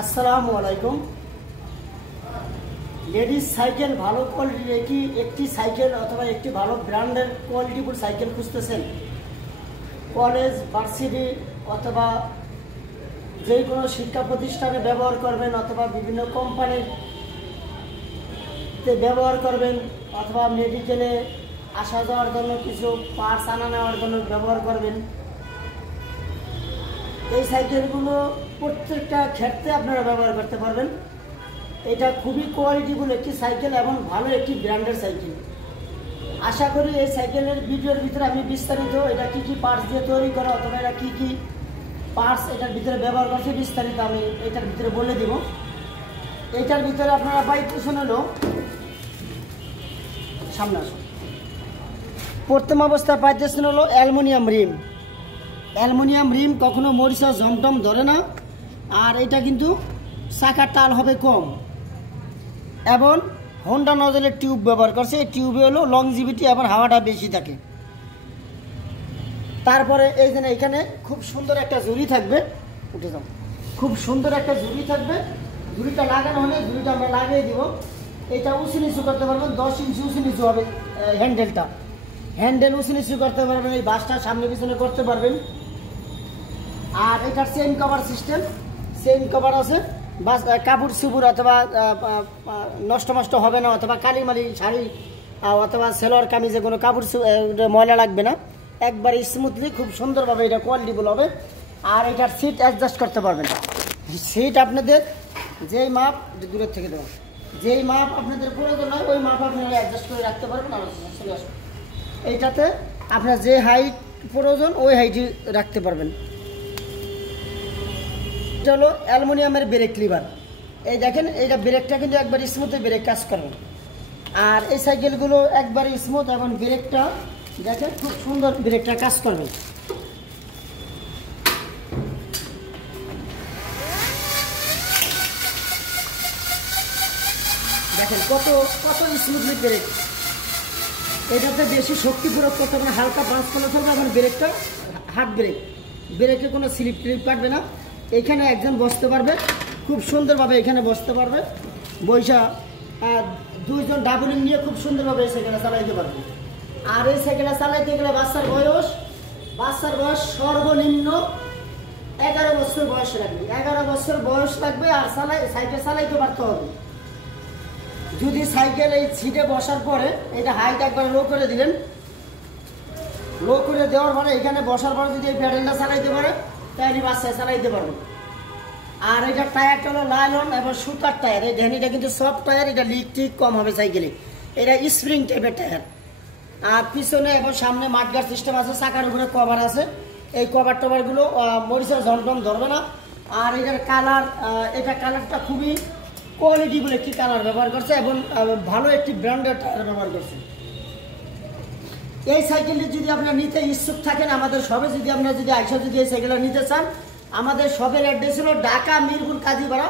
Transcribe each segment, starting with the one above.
আসসালামু আলাইকুম। Ladies cycle ভালো কোয়ালিটির একটি সাইকেল অথবা একটি ভালো ব্র্যান্ডের কোয়ালিটিফুল সাইকেল খুঁজতেছেন? কলেজ, ভার্সিটি অথবা যে কোনো শিক্ষা প্রতিষ্ঠানে ব্যবহার করবেন অথবা বিভিন্ন কোম্পানিতে ব্যবহার করবেন অথবা মেডিকেলে আসা যাওয়ার জন্য কিছু পার্টস আনা নেওয়ার জন্য ব্যবহার করবেন। এই সাইকেলগুলো প্রত্যেকটা ক্ষেত্রে আপনারা ব্যবহার করতে পারবেন। এটা খুবই কোয়ালিটিফুল একটি সাইকেল এবং ভালো একটি ব্র্যান্ডের সাইকেল। আশা করি এই সাইকেলের ভিডিওর ভিতরে আমি বিস্তারিত এটা কি পার্টস দিয়ে তৈরি করা অথবা এটা কি পার্টস এটার ভিতরে ব্যবহার করছে বিস্তারিত আমি এটার ভিতরে বলে দিব। এটার ভিতরে আপনারা পাইতেছেন হলো, সামনে আসুন, প্রথম অবস্থায় পাইতেছেন হলো অ্যালুমিনিয়াম রিম। অ্যালুমিনিয়াম রিম কখনো মরিচা জমটম ধরে না, আর এটা কিন্তু চাকার টাল হবে কম এবং হোন্ডা নজলের টিউব ব্যবহার করছে। এই টিউবে হলো লংজিভিটি এবং হাওয়াটা বেশি থাকে। তারপরে এই যে এখানে খুব সুন্দর একটা ঝুড়ি থাকবে, উঠে যাও, খুব সুন্দর একটা ঝুড়ি থাকবে। ঝুড়িটা লাগানো হলে ঝুড়িটা আমরা লাগিয়ে দিব। এটা উঁচু নিচু করতে পারবেন, 10 ইঞ্চি উঁচু নিচু হবে হ্যান্ডেল উঁচু নিচু করতে পারবেন, এই বাসটা সামনে পিছনে করতে পারবেন। আর এটার chain cover system, chain cover আছে, বাস কাপড় চুপুর অথবা নষ্ট হবে না অথবা কালিমালি শাড়ি অথবা সেলোয়ার কামিজে কোনো কাপড় ময়লা লাগবে না, একবারে স্মুথলি খুব সুন্দরভাবে এটা কোয়ালিটিফুল হবে। আর এটার সিট অ্যাডজাস্ট করতে পারবেন। সিট আপনাদের যেই মাপ, দূরের থেকে দেওয়া, যেই মাপ আপনাদের প্রয়োজন হয় ওই মাপ আপনারা অ্যাডজাস্ট করে রাখতে পারবেন। চলে আসুন, এইটাতে আপনার যে হাইট প্রয়োজন ওই হাইটই রাখতে পারবেন। এটা হলো অ্যালুমিনিয়ামের ব্রেক লিভার। এই দেখেন, এইটা ব্রেকটা কিন্তু একবার স্মুথে ব্রেক কাজ করবে। আর এই সাইকেলগুলো একবার স্মুথ এবং ব্রেকটা দেখেন খুব সুন্দর ব্রেকটা কাজ করবে। দেখেন কত স্মুথলি ব্রেক। এটাতে বেশি শক্তি প্রয়োগ করতে হবে না, হালকা বাঁশ করে ফেলবে এবং ব্রেকটা হার্ড ব্রেক, ব্রেকে কোনো স্লিপ ট্রিপ কাটবে না। এখানে একজন বসতে পারবে, খুব সুন্দরভাবে এখানে বসতে পারবে, বৈশা দুইজন ডাবলিং নিয়ে খুব সুন্দরভাবে এই সাইকেলটা চালাইতে পারবে। আর এই সাইকেলটা চালাইতে গেলে বাচ্চার বয়স সর্বনিম্ন 11 বছর বয়স লাগবে, 11 বছর বয়স লাগবে। আর সাইকেল চালাইতে পারতে হবে। যদি সাইকেল এই সিটে বসার পরে এটা হাইট একবার লো করে দিলেন, লো করে দেওয়ার পরে এখানে বসার পরে যদি এই প্যাডেলটা চালাইতে পারে তাহলে বাচ্চা চালাইতে পারবে। আর এটা টায়ারটা হলো লাইলন এবং সুতার টায়ার। এই ঢেনিটা কিন্তু সফট টায়ার, এটা লিক টিক কম হবে সাইকেলে। এটা স্প্রিং টাইপের টায়ার। আর পিছনে এবং সামনে মাঠগার্ড সিস্টেম আছে, চাকার উপরে কভার আছে। এই কভার টভারগুলো মরিচার ঝমটম ধরবে না। আর এটার কালার, এটা কালারটা খুবই কোয়ালিটিফুল একটি কালার ব্যবহার করছে এবং ভালো একটি ব্র্যান্ডের টায়ার ব্যবহার করছে। এই সাইকেলটি যদি আপনারা নিতে ইচ্ছুক থাকেন আমাদের শপে, যদি আপনারা যদি এই সাইকেলটা নিতে চান, আমাদের শপের অ্যাড্রেস হলো ঢাকা মিরপুর কাজীপাড়া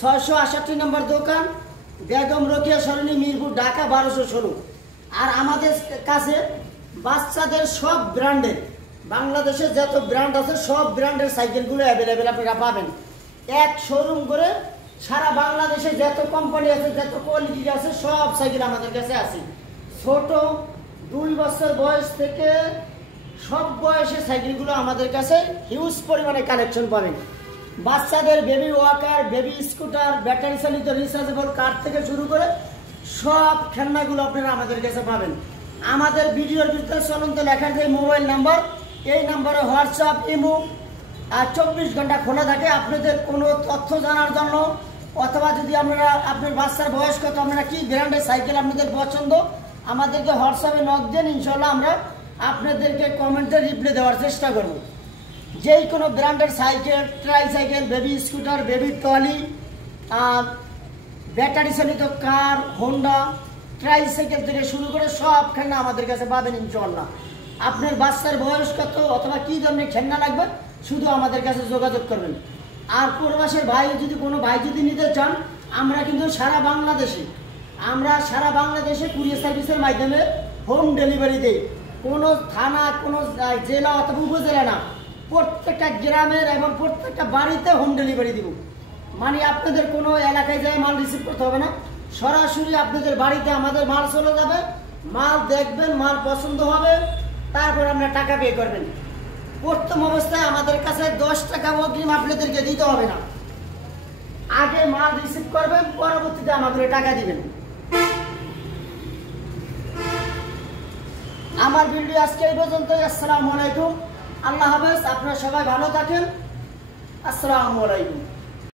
668 নম্বর দোকান, বেগম রোকেয়া সরণি, মিরপুর, ঢাকা 1216। আর আমাদের কাছে বাচ্চাদের সব ব্র্যান্ডের, বাংলাদেশে যত ব্র্যান্ড আছে সব ব্র্যান্ডের সাইকেলগুলো অ্যাভেলেবেল আপনারা পাবেন। এক শোরুম করে সারা বাংলাদেশে যত কোম্পানি আছে, যত কোয়ালিটি আছে, সব সাইকেল আমাদের কাছে আছে। ছোট 2 বছর বয়স থেকে সব বয়সের সাইকেলগুলো আমাদের কাছে হিউজ পরিমাণে কালেকশন পাবেন। বাচ্চাদের baby walker, baby scooter, battery চালিত রিচার্জেবল কার থেকে শুরু করে সব খেলনাগুলো আপনারা আমাদের কাছে পাবেন। আমাদের ভিডিওর ভিতরে চলন্ত লেখার যে মোবাইল নাম্বার, এই নাম্বারে হোয়াটসঅ্যাপ, ইমো আর 24 ঘন্টা খোলা থাকে। আপনাদের কোনো তথ্য জানার জন্য অথবা যদি আপনারা আপনার বাচ্চার বয়স কত, আপনারা কি ব্র্যান্ডের সাইকেল আপনাদের পছন্দ, আমাদেরকে হোয়াটসঅ্যাপে নক দেন, ইনশাল্লাহ আমরা আপনাদেরকে কমেন্টে রিপ্লাই দেওয়ার চেষ্টা করব। যেই কোনো ব্র্যান্ডের cycle, tricycle, baby scooter, baby trolley, battery চালিত কার, হোন্ডা, ট্রাইসাইকেল থেকে শুরু করে সব খেলনা আমাদের কাছে পাবেন ইনশাল্লাহ। আপনার বাচ্চার বয়স কত অথবা কী ধরনের খেলনা লাগবে শুধু আমাদের কাছে যোগাযোগ করবেন। আর প্রবাসের ভাই যদি কোনো ভাই যদি নিতে চান, আমরা কিন্তু সারা বাংলাদেশে কুরিয়ার সার্ভিসের মাধ্যমে হোম ডেলিভারি দেই। কোনো থানা, কোনো জেলা অথবা উপজেলা না, প্রত্যেকটা গ্রামের এবং প্রত্যেকটা বাড়িতে হোম ডেলিভারি দিব। মানে আপনাদের কোনো এলাকায় যায় মাল রিসিভ করতে হবে না, সরাসরি আপনাদের বাড়িতে আমাদের মাল চলে যাবে, মাল দেখবেন, মাল পছন্দ হবে, তারপর আপনারা টাকা পে করবেন। প্রথম অবস্থায় আমাদের কাছে 10 টাকা অগ্রিম আপনাদেরকে দিতে হবে না, আগে মাল রিসিভ করবেন, পরবর্তীতে আমাদের টাকা দিবেন। আমার ভিডিও আজকে এই পর্যন্তই। আসসালামু আলাইকুম, আল্লাহ হাফেজ, আপনারা সবাই ভালো থাকেন। আসসালামু আলাইকুম।